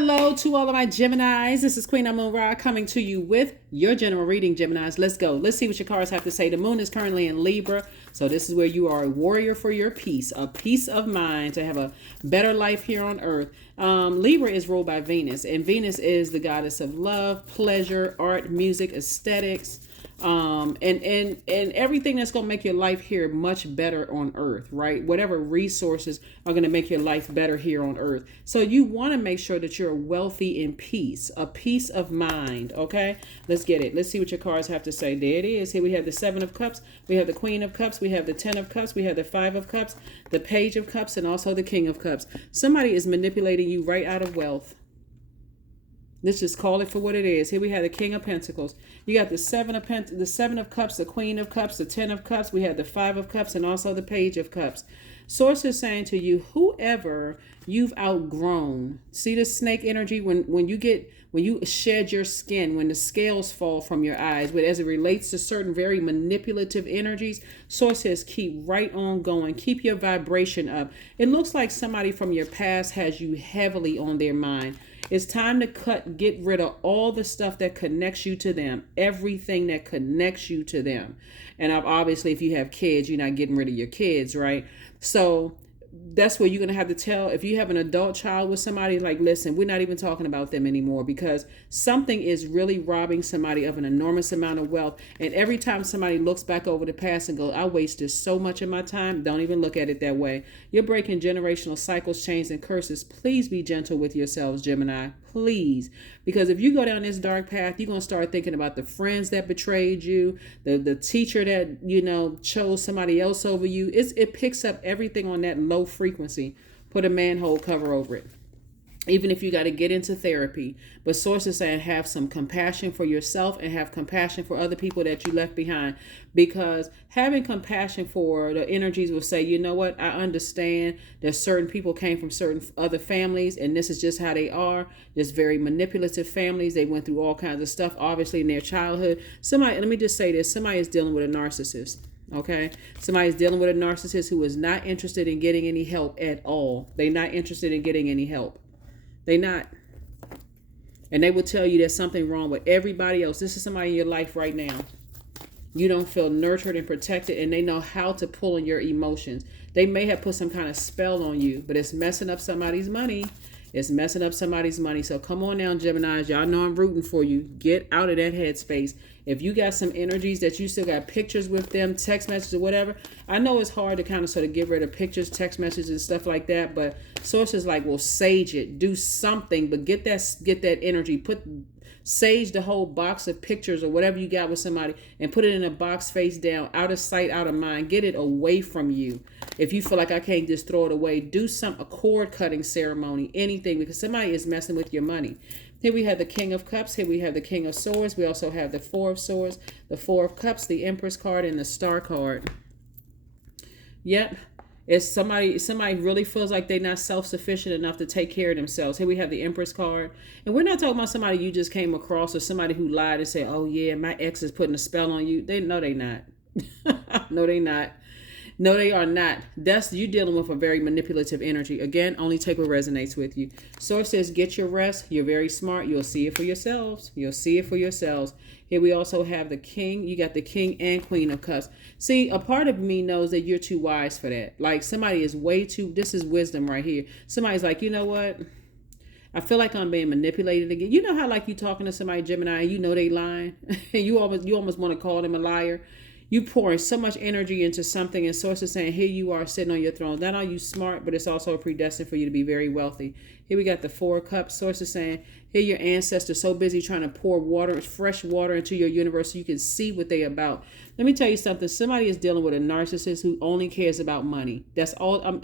Hello to all of my Geminis. This is Queen Amun Ra coming to you with your general reading, Geminis. Let's go. Let's see what your cards have to say. The moon is currently in Libra. So this is where you are a warrior for your peace, a peace of mind to have a better life here on earth. Libra is ruled by Venus, and Venus is the goddess of love, pleasure, art, music, aesthetics, and everything that's going to make your life here much better on earth, right? Whatever resources are going to make your life better here on earth. So you want to make sure that you're wealthy in peace, a peace of mind. Okay, let's get it. Let's see what your cards have to say. There it is. Here we have the Seven of Cups, we have the Queen of Cups, we have the Ten of Cups, we have the Five of Cups, the Page of Cups, and also the King of Cups. Somebody is manipulating you right out of wealth. Let's just call it for what it is. Here we have the King of Pentacles. You got the Seven of Cups, the Queen of Cups, the Ten of Cups. We have the Five of Cups and also the Page of Cups. Source is saying to you, whoever you've outgrown. See the snake energy when you shed your skin, when the scales fall from your eyes, but as it relates to certain very manipulative energies, Source says keep right on going. Keep your vibration up. It looks like somebody from your past has you heavily on their mind. It's time to get rid of all the stuff that connects you to them, everything that connects you to them. And obviously, if you have kids, you're not getting rid of your kids, right? So that's where you're going to have to tell, if you have an adult child with somebody, like, listen, we're not even talking about them anymore, because something is really robbing somebody of an enormous amount of wealth. And every time somebody looks back over the past and goes, I wasted so much of my time, don't even look at it that way. You're breaking generational cycles, chains, and curses. Please be gentle with yourselves, Gemini. Please. Because if you go down this dark path, you're going to start thinking about the friends that betrayed you, the teacher that, chose somebody else over you. It picks up everything on that low frequency. Put a manhole cover over it. Even if you got to get into therapy. But Source is saying have some compassion for yourself and have compassion for other people that you left behind. Because having compassion for the energies will say, you know what, I understand that certain people came from certain other families and this is just how they are. Just very manipulative families. They went through all kinds of stuff, obviously, in their childhood. Let me just say this. Somebody is dealing with a narcissist. Okay, somebody's dealing with a narcissist who is not interested in getting any help at all. They're not interested in getting any help. They not. And they will tell you there's something wrong with everybody else. This is somebody in your life right now. You don't feel nurtured and protected, and they know how to pull on your emotions. They may have put some kind of spell on you, but it's messing up somebody's money. It's messing up somebody's money. So come on now, Geminis. Y'all know I'm rooting for you. Get out of that headspace. If you got some energies that you still got pictures with them, text messages or whatever, I know it's hard to kind of sort of get rid of pictures, text messages and stuff like that, but Sources like, well, sage it, do something, but get that energy, sage the whole box of pictures or whatever you got with somebody and put it in a box face down, out of sight, out of mind. Get it away from you. If you feel like I can't just throw it away, do a cord cutting ceremony, anything, because somebody is messing with your money. Here we have the King of Cups. Here we have the King of Swords. We also have the Four of Swords, the Four of Cups, the Empress card, and the Star card. Yep. It's somebody really feels like they're not self-sufficient enough to take care of themselves. Here we have the Empress card. And we're not talking about somebody you just came across or somebody who lied and said, oh, yeah, my ex is putting a spell on you. No, they not. No, they not. No, they are not. That's you dealing with a very manipulative energy. Again, only take what resonates with you. Source says, get your rest. You're very smart. You'll see it for yourselves. You'll see it for yourselves. Here we also have the King. You got the King and Queen of Cups. See, a part of me knows that you're too wise for that. Like somebody is this is wisdom right here. Somebody's like, you know what? I feel like I'm being manipulated again. You know how like you talking to somebody, Gemini, and you know they lying? And you almost want to call them a liar. You pouring so much energy into something, and Source is saying, here you are sitting on your throne. Not only are you smart, but it's also predestined for you to be very wealthy. Here we got the Four of Cups. Source is saying, here your ancestors so busy trying to pour fresh water into your universe so you can see what they about. Let me tell you something. Somebody is dealing with a narcissist who only cares about money. That's all.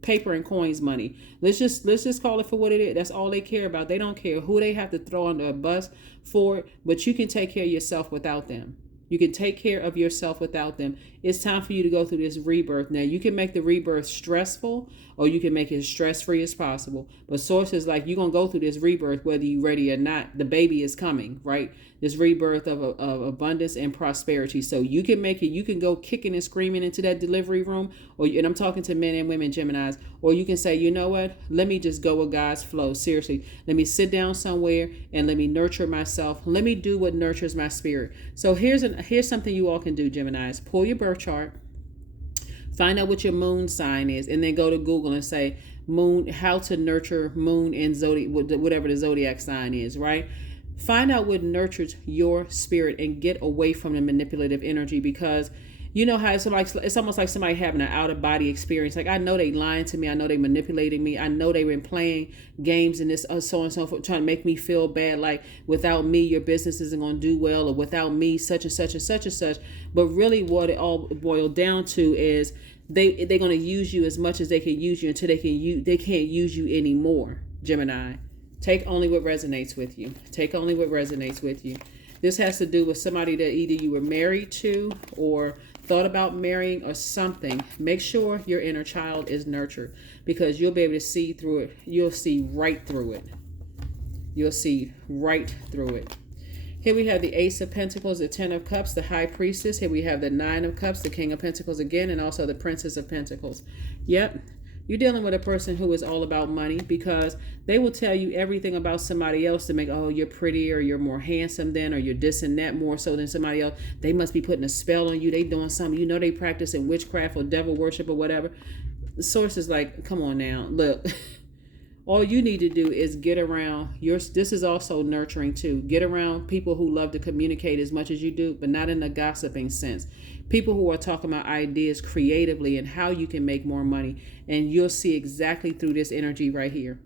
Paper and coins money. Let's just call it for what it is. That's all they care about. They don't care who they have to throw under a bus for, but you can take care of yourself without them. You can take care of yourself without them. It's time for you to go through this rebirth. Now, you can make the rebirth stressful, or you can make it as stress-free as possible. But source is like, you're going to go through this rebirth whether you're ready or not. The baby is coming, right? This rebirth of abundance and prosperity. So you can make it, you can go kicking and screaming into that delivery room, and I'm talking to men and women, Geminis, or you can say, you know what, let me just go with God's flow. Seriously, let me sit down somewhere and let me nurture myself. Let me do what nurtures my spirit. So here's something you all can do, Geminis. Pull your birth chart, find out what your moon sign is, and then go to Google and say moon, how to nurture moon and zodiac, whatever the zodiac sign is, right? Find out what nurtures your spirit and get away from the manipulative energy, because you know how it's almost like somebody having an out-of-body experience. Like, I know they lying to me. I know they manipulating me. I know they've been playing games and this so and so forth, trying to make me feel bad. Like, without me, your business isn't going to do well, or without me, such and such and such and such. But really what it all boiled down to is they're going to use you as much as they can use you until they can't use you anymore, Gemini. Take only what resonates with you. Take only what resonates with you. This has to do with somebody that either you were married to or thought about marrying or something. Make sure your inner child is nurtured, because you'll be able to see through it. You'll see right through it. You'll see right through it. Here we have the Ace of Pentacles, the Ten of Cups, the High Priestess. Here we have the Nine of Cups, the King of Pentacles again, and also the Princess of Pentacles. Yep. You're dealing with a person who is all about money, because they will tell you everything about somebody else to make, oh, you're prettier, you're more handsome than, or you're this and that more so than somebody else. They must be putting a spell on you. They doing something. You know, they practicing witchcraft or devil worship or whatever. The source is like, come on now. Look, all you need to do is get around this is also nurturing too. Get around people who love to communicate as much as you do, but not in a gossiping sense. People who are talking about ideas creatively and how you can make more money. And you'll see exactly through this energy right here.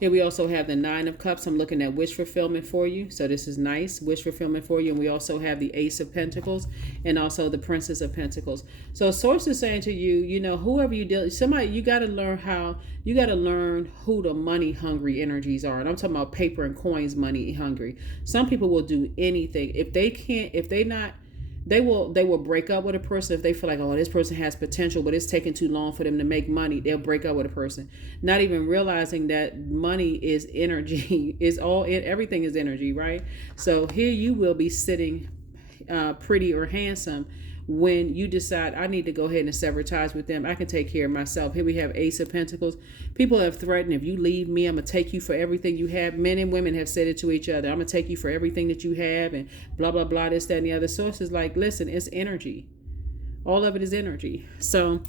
Here we also have the Nine of Cups. I'm looking at wish fulfillment for you. So this is nice. Wish fulfillment for you. And we also have the Ace of Pentacles and also the Princess of Pentacles. So source is saying to you, you know, whoever you deal, somebody, you got to learn who the money hungry energies are. And I'm talking about paper and coins money hungry. Some people will do anything. They will break up with a person if they feel like, oh, this person has potential, but it's taking too long for them to make money. They'll break up with a person, not even realizing that money is energy. Everything is energy, right? So here you will be sitting pretty or handsome when you decide, I need to go ahead and sever ties with them. I can take care of myself. Here we have Ace of Pentacles. People have threatened, if you leave me, I'm going to take you for everything you have. Men and women have said it to each other. I'm going to take you for everything that you have, and blah, blah, blah, this, that, and the other. Sources like, listen, it's energy. All of it is energy. So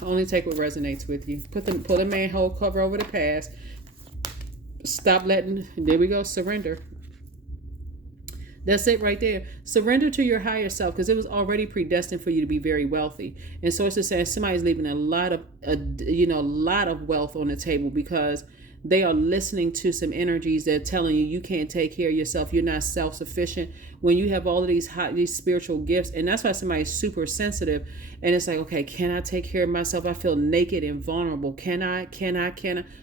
only take what resonates with you. Put a manhole cover over the past. Stop letting, there we go, surrender. That's it right there. Surrender to your higher self, because it was already predestined for you to be very wealthy. And so it's just saying somebody's leaving a lot of wealth on the table, because they are listening to some energies that are telling you can't take care of yourself. You're not self-sufficient. When you have all of these spiritual gifts, and that's why somebody's super sensitive. And it's like, okay, can I take care of myself? I feel naked and vulnerable. Can I?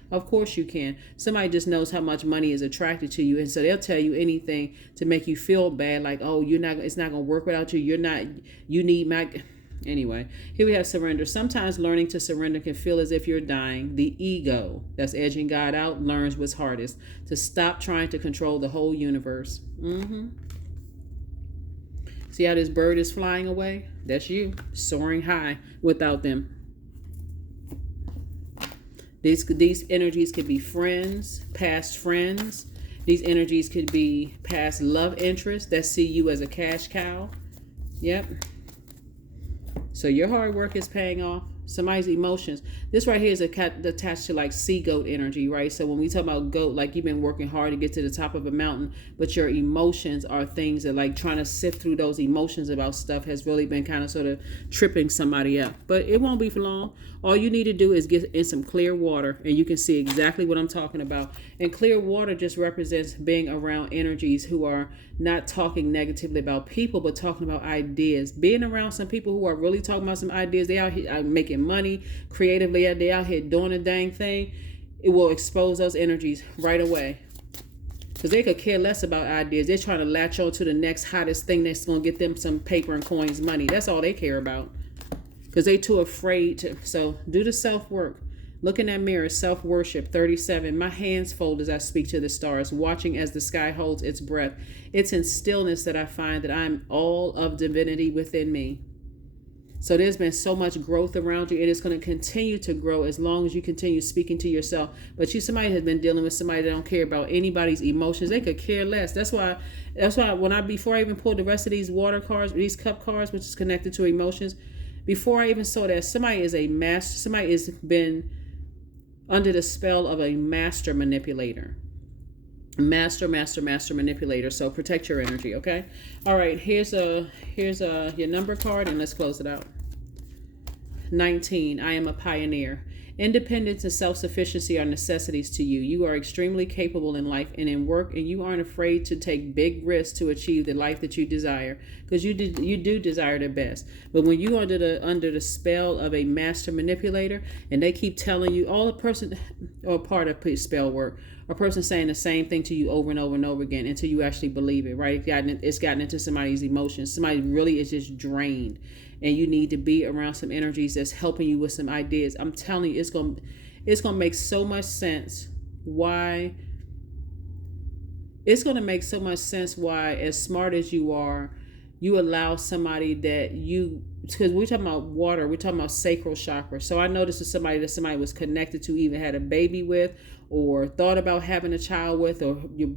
Of course you can. Somebody just knows how much money is attracted to you. And so they'll tell you anything to make you feel bad. Like, oh, it's not going to work without you. You need my... Anyway, here we have surrender. Sometimes learning to surrender can feel as if you're dying. The ego that's edging God out learns what's hardest: to stop trying to control the whole universe. See how this bird is flying away? That's you, soaring high without them. These energies could be friends, past friends. These energies could be past love interests that see you as a cash cow. Yep. So your hard work is paying off. Somebody's emotions. This right here is attached to like sea goat energy, right? So when we talk about goat, like you've been working hard to get to the top of a mountain, but your emotions are things that, like, trying to sift through those emotions about stuff has really been kind of sort of tripping somebody up. But it won't be for long. All you need to do is get in some clear water, and you can see exactly what I'm talking about. And clear water just represents being around energies who are not talking negatively about people, but talking about ideas. Being around some people who are really talking about some ideas. They out here making money creatively. They out here doing a dang thing. It will expose those energies right away, because they could care less about ideas. They're trying to latch on to the next hottest thing that's going to get them some paper and coins money. That's all they care about. because they too afraid to. So do the self-work. Look in that mirror, self-worship. 37. My hands fold as I speak to the stars, watching as the sky holds its breath. It's in stillness that I find that I'm all of divinity within me. So there's been so much growth around you. It is going to continue to grow as long as you continue speaking to yourself. But somebody has been dealing with somebody that don't care about anybody's emotions. They could care less. That's why before I even pulled the rest of these water cards, these cup cards, which is connected to emotions, before I even saw that somebody has been under the spell of a master manipulator. Master manipulator. So protect your energy, okay? All right, here's your number card, and let's close it out. 19. I am a pioneer. Independence and self-sufficiency are necessities to you. You are extremely capable in life and in work, and you aren't afraid to take big risks to achieve the life that you desire, because you do desire the best. But when you are under the spell of a master manipulator, and they keep telling you, all the person or part of spell work, a person saying the same thing to you over and over and over again until you actually believe it, right? It's gotten into somebody's emotions. Somebody really is just drained, and you need to be around some energies that's helping you with some ideas. I'm telling you, it's gonna make so much sense why. It's gonna make so much sense why, as smart as you are, you allow somebody because we're talking about water, we're talking about sacral chakra. So I know this is somebody that somebody was connected to, even had a baby with, or thought about having a child with, or you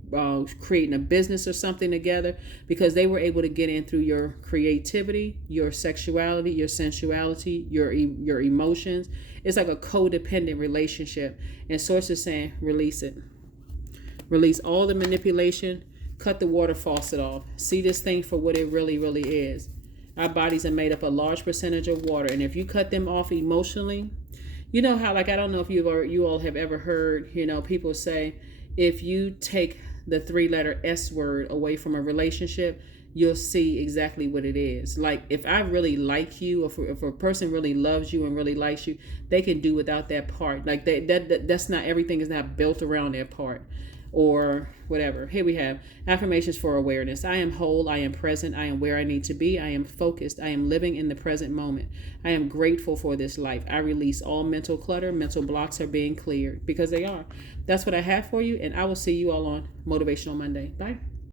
creating a business or something together, because they were able to get in through your creativity, your sexuality, your sensuality, your emotions. It's like a codependent relationship. And Source is saying, release it. Release all the manipulation. Cut the water faucet off. See this thing for what it really, really is. Our bodies are made up a large percentage of water, and if you cut them off emotionally, you know how, like, I don't know if you all have ever heard, people say, if you take the 3-letter S word away from a relationship, you'll see exactly what it is. Like, if I really like you, or if a person really loves you and really likes you, they can do without that part. Like, that's not, everything is not built around that part. Or whatever. Here we have affirmations for awareness. I am whole. I am present. I am where I need to be. I am focused. I am living in the present moment. I am grateful for this life. I release all mental clutter. Mental blocks are being cleared, because they are. That's what I have for you, and I will see you all on Motivational Monday. Bye.